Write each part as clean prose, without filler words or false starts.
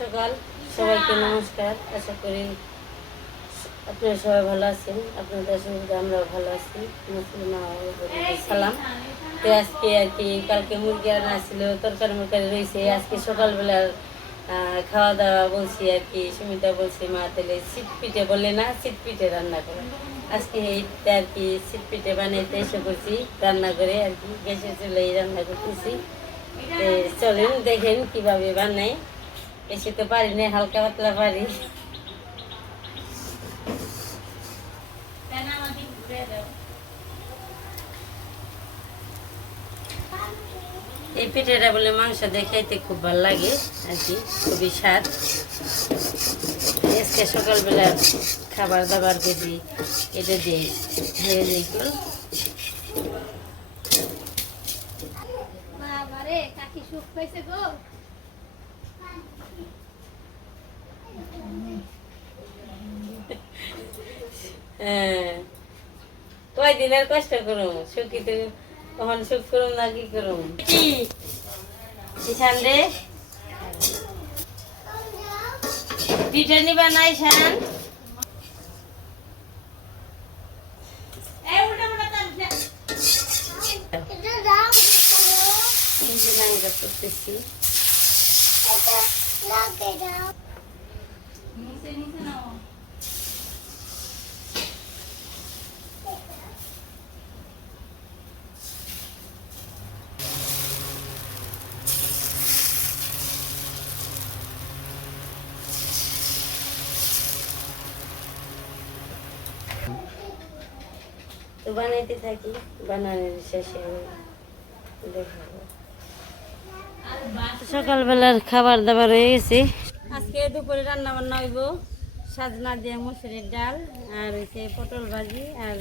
সকাল সবাইকে নমস্কার। আশা করি আপনারা সবাই ভালো আছেন। আপনাদের সঙ্গে আমরাও ভালো আছি। সালাম। তো আজকে আর কি কালকে মুরগি আনা ছিল, তরকারি মরকারি রয়েছে। আজকে সকালবেলার খাওয়া দাওয়া বলছি আর কি, সুমিতা বলছি মা তাহলে শীত পিঠে বলে না, শীত পিঠে রান্না করে। আজকে এইটা আর কি শীত পিঠে বানাইতে এসে করছি রান্না করে আর কি, গ্যাসের চুলেই রান্না করতেছি। চলেন দেখেন কিভাবে বানাই। এসে তো পারি না, হালকা পাতলা পারি। এই পিঠেটা বলে মাংস দিয়ে খাইতে খুব ভালো লাগে আর কি, খুবই স্বাদ। আজকে সকালবেলা খাবার দাবার বেশি এটা দিয়ে হয়ে যেগুলো হ্যাঁ, কয়দিন আর কষ্ট করুন, সুখী তো কখন সুখ করুন না কি করুন। ঈশান রে পিঠে নিবা না ঈশান? করতেছি তো বানাইতে থাকি, বানানোর শেষে দেখাবো। সকালবেলার খাবার দাবার হয়ে গেছে। আজকে দুপুরে রান্না বান্না হইব সাজনা দিয়ে মুসুরির ডাল, আর হচ্ছে পটল ভাজি আর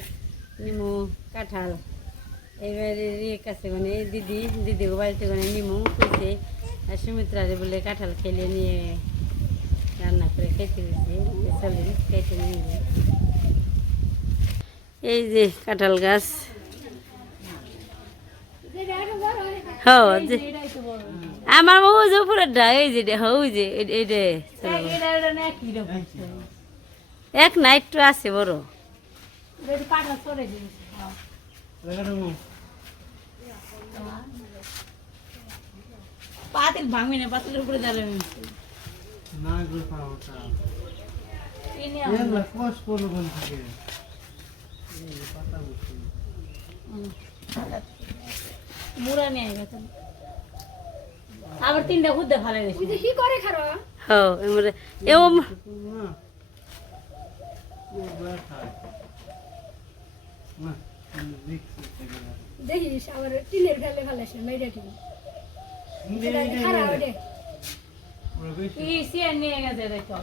নিমু কাঁঠাল। এবারে কাছে মানে দিদি বাড়িতে মানে নিমু খুঁজছে, আর সুমিত্রারে বলে কাঁঠাল খেলে নিয়ে রান্না করে খেতে দিয়েছে। চলে খেতে নিয়ে এই যে কাঁঠাল গাছ। আমার বউ যে উপরের ডা এই যে ওই যে এক না একটু আছে বড়। পাতিল ভাঙবি না, পাতিলের উপরে দাঁড়াবি মুড়া নিয়ে গেছে আবার তিনটা খুদে ভালো গেছে কি করে খারো। হ্যাঁ এমরে এও দেখিস আবার টিনের ফেলে ফেলেছে মেয়েটা কি খারাপ ওরে কি সে নিয়ে গেছে দেখো।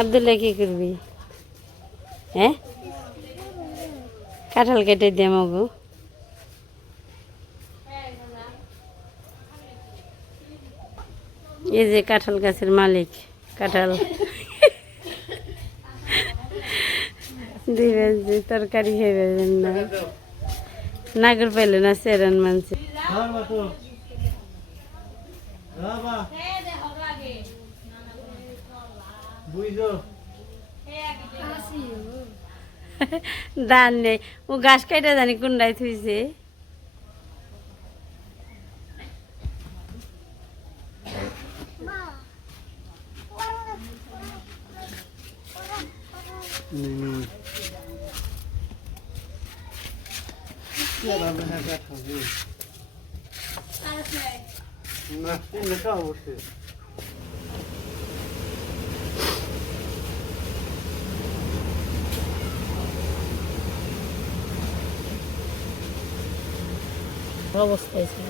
আব্দুল্লাহ কি করবি? হ্যাঁ কাঁঠাল কেটে দে মগু। এই যে কাঁঠাল গাছের মালিক, কাঁঠাল দিবেন যে তরকারি খাইবেন না, নাগর পাইলে না সেরান মানছে। দান নেই, ও ঘাস কাইটা জানি কোনটায় থুইছে। অবস্থায় ছিল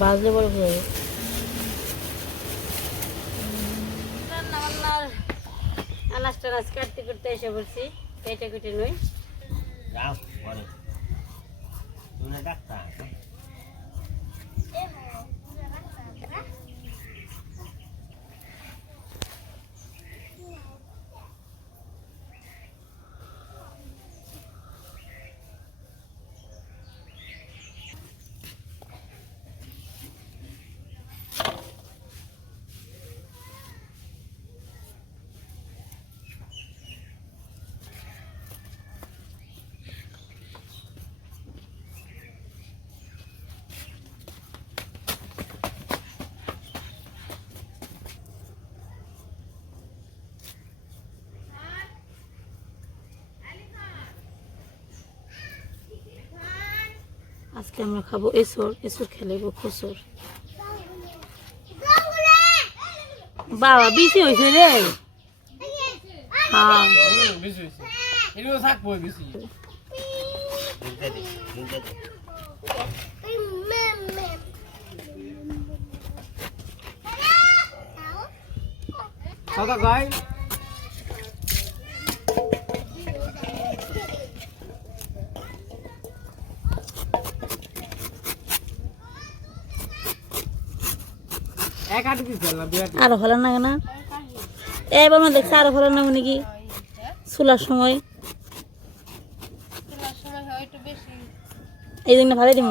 বাজলে বড় রান্না বান্নার আনাজ টানাজ কাটতে করতে এসে বলছি, কেটে কেটে নই আজকে আমরা খাবো এসর, এসর খেলাইব খসর। বাবা বেশি হয়েছে রে। হ্যাঁ বেশি হয়েছে, এগুলো থাকবো বেশি। কত গাই এক আট পিস দিলাম, আরো ভালো লাগে না? এবার না দেখছি আরো ভালো লাগে নাকি চুলার সময়, এই জন্য ভালো দিব।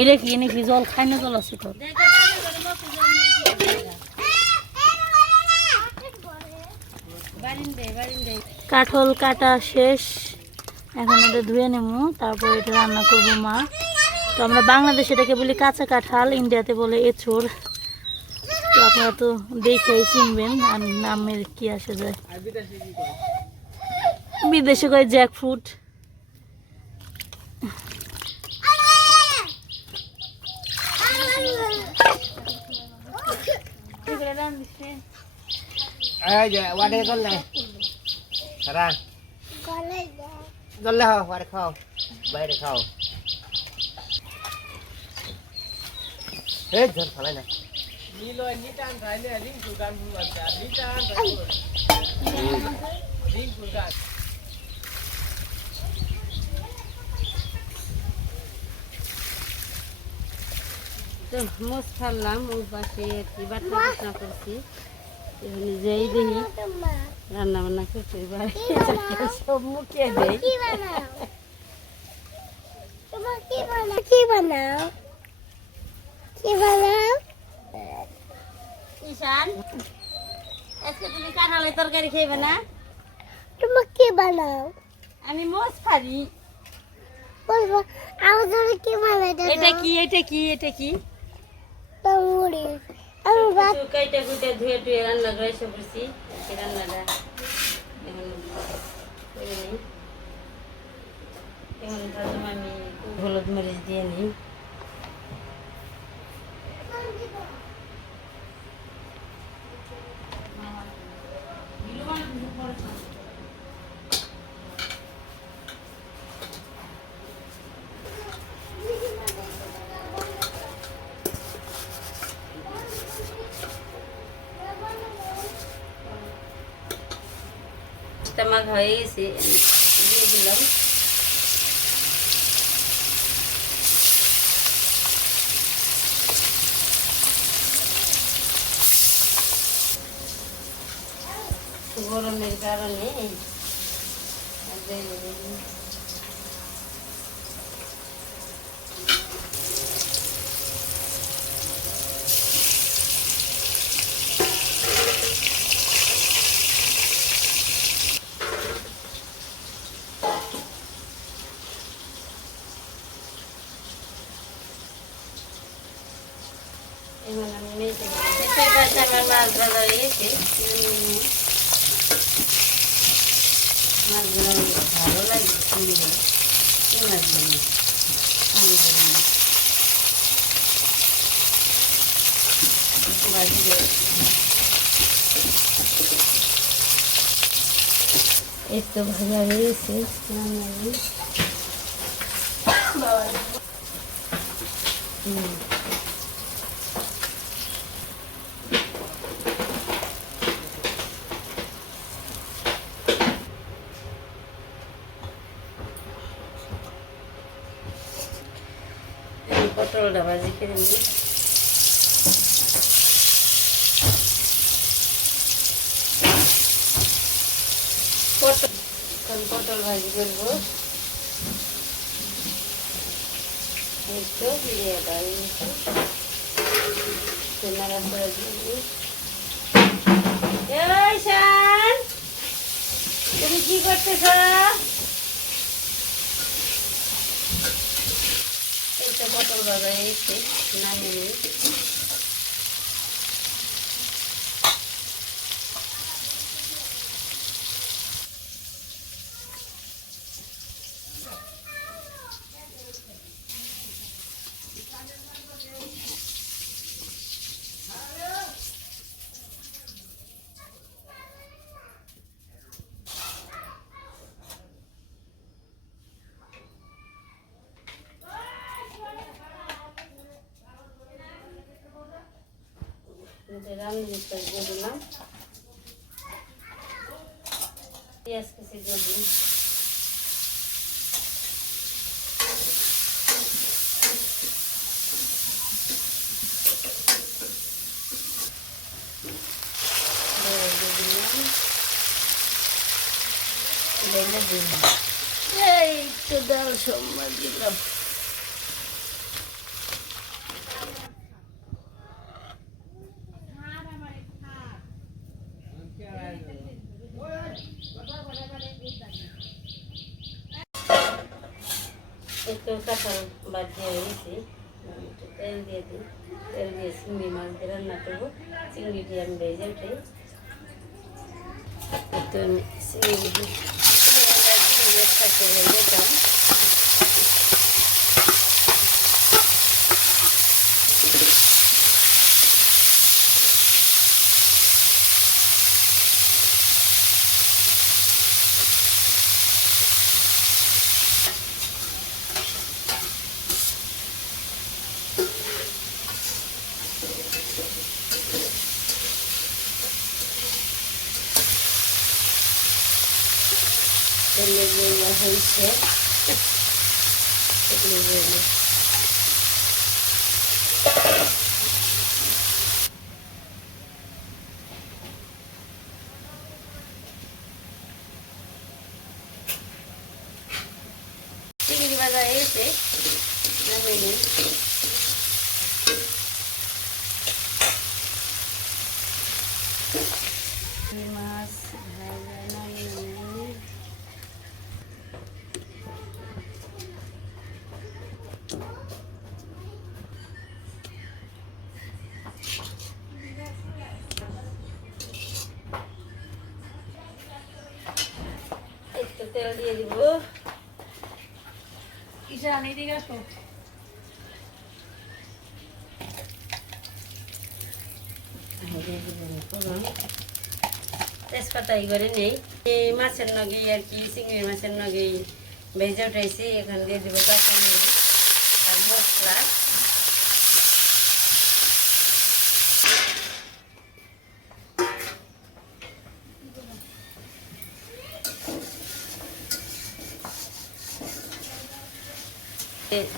এটা কি নাকি জল খাই না, জল আছে তোর? কাঠল কাটা শেষ, এখন এটা ধুয়ে নেব, তারপর এটা রান্না করবো মা। তো আমরা বাংলাদেশে এটাকে বলি কাঁচা কাঁঠাল, ইন্ডিয়াতে বলে এঁচড়। তো আপনারা তো দেখেই চিনবেন আর নামের কি আসে যায়। বিদেশে কয় জ্যাক ফ্রুট। খাও বাইরে খাও, এই ধর ফলাই না নীলয় নিটান খাইলে রিংকু গান শুনবাচ্ছে, আর নিটান রিংকু গান। তো মোষ ছাড়লাম ওই পাশে বাটনা বাটনা করছি, এখানে যেই দেখি রান্না বান্না করছি, সব মুখে দেয়। ঈশান, আজকে তুমি কাঁঠালের তরকারি খেবে না? তোমার কি বানাও? আমি মোষ পারি। বলবো আমাদের কি বানাই? এটা কি, এটা কি, এটা কি? মুড়ি। আমি ভাত কাইটা কুইটা ধুয়ে টুয়ে রান্না করে এসে বসছি। রান্নাটা এখন করে নিই। এখন ভাবলাম আমি হলুদ মরিচ দিয়ে নিই। মাখা হয়ে গেছে, দিয়ে দিলাম। গরমের কারণে মাছ ভাজা হয়ে গেছে। মাছগুলো ভালো লাগে, সুন্দর এই মাছগুলো এই তো ভাজা হয়ে গেছে। পটলটা ভাজি করে নিই। পটল ভাজি করবো, এই তো বিরিয়াটা নাড়াচাড়া দিয়ে দিই। তুমি কি করতেছ? এই তো পটল ভাজা এসে নামিয়ে নিই। রান্না দিয়ে দিলাম, পেঁয়াজ কুচি দিয়ে দিই। এই তো ডাল সম্মান দিলাম। একটু কাঁঠাল বাদ দিয়ে দিয়েছি, একটু তেল দিয়ে দিই। তেল দিয়ে চিংড়ি মাছ দিয়ে রান্না করবো। চিংড়িটি আমি ভেজে উঠে একটু আমি চিংড়ি একসাথে ভেজে দিতাম। তেলে দিয়ে হয়েছে চিংড়ি ভাজা এসে নামিয়ে নিই। মাছ ভাজা নামিয়ে নিই। একটু তেল দিয়ে দিব। তেজপাতা এবারে নেই। এই মাছের নগে আর কি চিংড়ি মাছের নগে ভেজে উঠাইছি। এখানে দিয়ে দিব কাঁচামরিচ আর মশলা।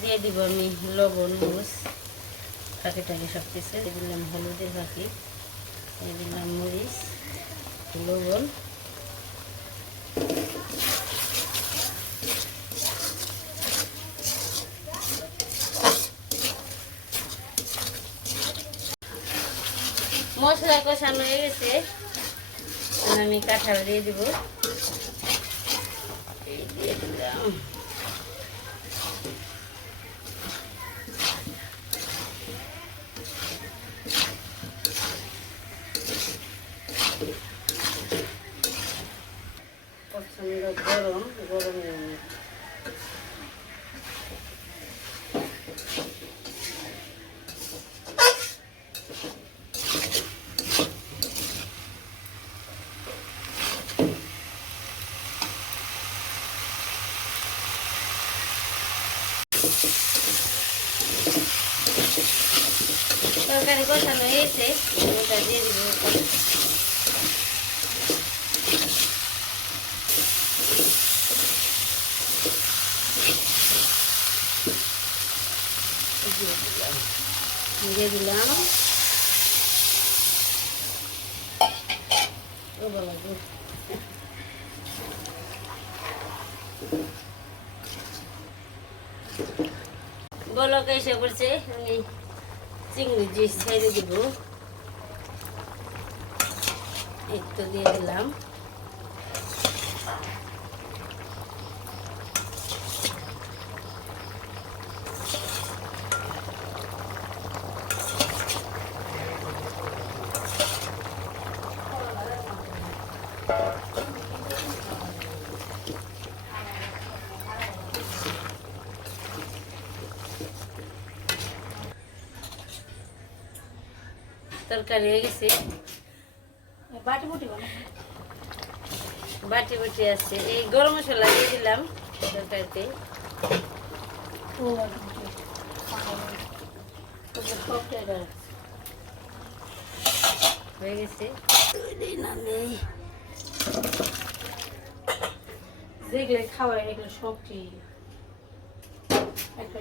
দিয়ে দিব আমি লবণ, মরিচ, ফাঁকি টাকি সব কিছু দিয়ে দিলাম। হলুদের ফাঁকি দিয়ে দিলাম, মরিচ, লবণ, মশলা কষানো হয়ে গেছে। আমি কাঁঠাল দিয়ে দিব। দিয়ে দিলাম পছন্দ গরম গরম তরকারি কষানো হয়েছে, ওটা দিয়ে দিব। দিয়ে দিলাম বলক এসে পড়ছে। আমি চিংড়ি দিয়ে ছেড়ে দিব। একটু দিয়ে দিলাম। তরকারি হয়ে গেছে, বাটি বুটি বানাবো। বাটি বাটি আছে। এই গরম মশলা দিয়ে দিলাম তরকারিতে। ও হয়ে গেছে। যেগুলো খাওয়াই এগুলো সবজি একটা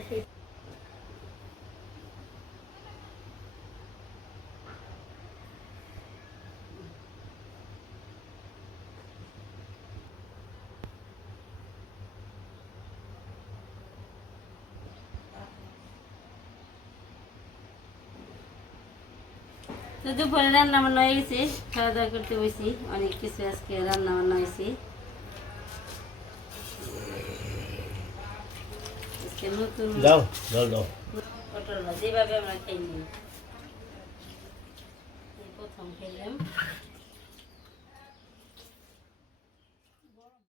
তো দুপুরে রান্না বান্না হয়ে গেছে, খাওয়া দাওয়া করতে বসি। অনেক কিছু আজকে রান্না বান্না হয়েছে। আজকে নতুন দাও জল দাও। পটল ভাজি, যেভাবে আমরা খাইনি, এই প্রথম খেলাম।